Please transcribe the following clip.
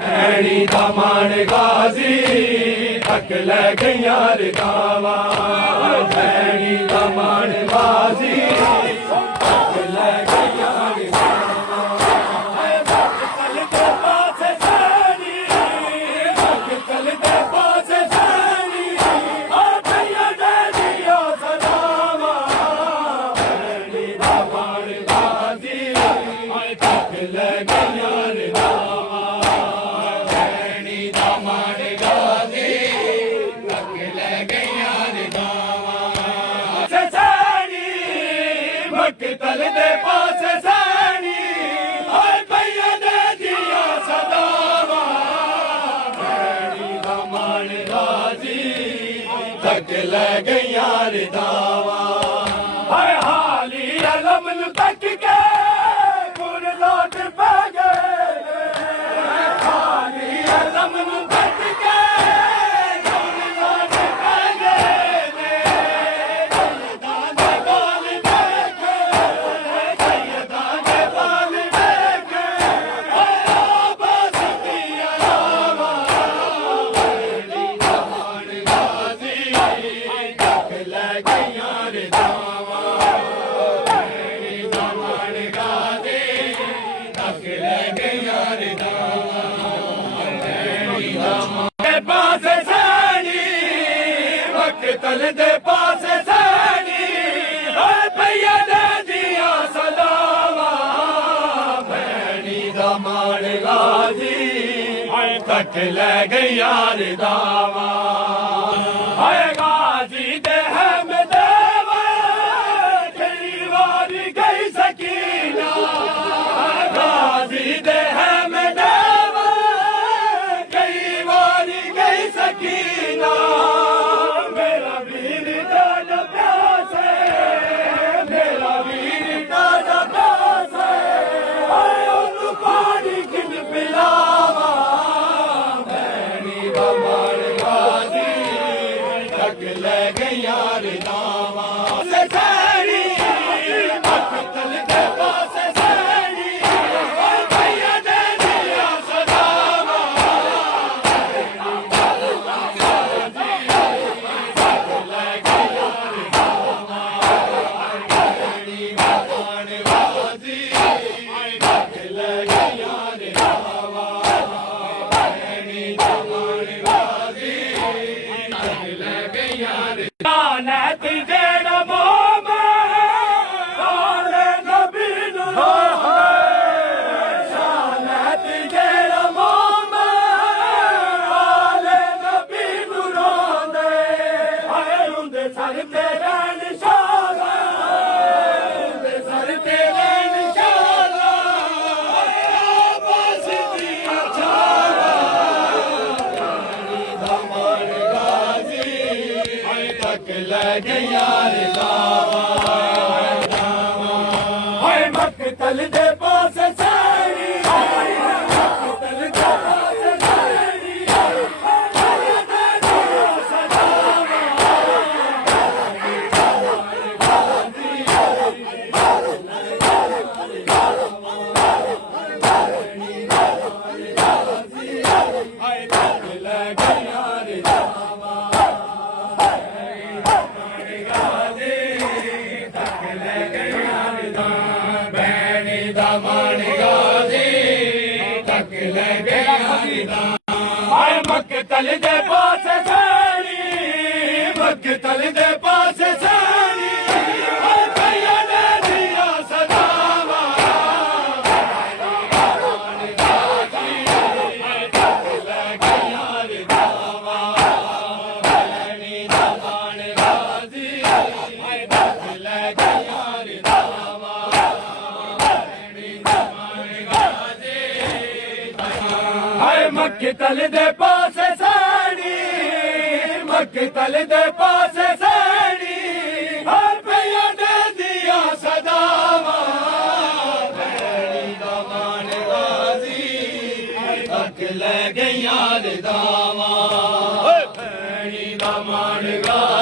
भैनी दा मान गाजी तक ले गईया रगावा भैनी दा मान गाजी तक ले गईया तल दे पास सैनी हाय भैया दे दिया सदावा भैनी दा मान गाजी तक ले गईया रिदावा हाय हाली अलम नु तक के पुर लौट पै गए हाली अलम नु तक के पुर लौट पै गए तल दे पास सैनी हाय भैया दे दिया सदावा भैनी दा मान गाजी तक ले गईया रिदावा हाय गाजी दे हम देवा कई वारी गई सकीना गाजी दे हम देवा कई वारी गई सकीना ले गईया रिदावा सैनी तल दे पास सैनी भैया दे दिया सदावा ले गईया रिदावा भैनी दा मान गाजी ले गईया रिदावा भैनी दा मान गाजी ले गईया नानत जेड़ा मोम आले नबी नु शानत जेड़ा मोम आले नबी नु रोंदे हाय रुंदे सर ते निशाना रुंदे सर ते निशाना बस दिया छावा दमन गाजी तक ले गईया रिदावा हाय मक्तल दे पास सैनी मक्तल दे पास सैनी भैया दे दिया सदावा तक ले गईया रिदावा भैनी दा मान गाजी तक ले गईया रिदावा हाय मक्तल दे पास सैनी मक्तल दे पास सैनी हाय भैया दे दिया सदावा तक ले गईया रिदावा भैनी दा मान गाजी तक ले गईया रिदावा हाय मक्तल दे पास सैनी मक्तल दे पास सैनी हाय भैया दे दिया सदावा भैनी दा मान गाजी तक ले गईया रिदावा भैनी दा मान गाजी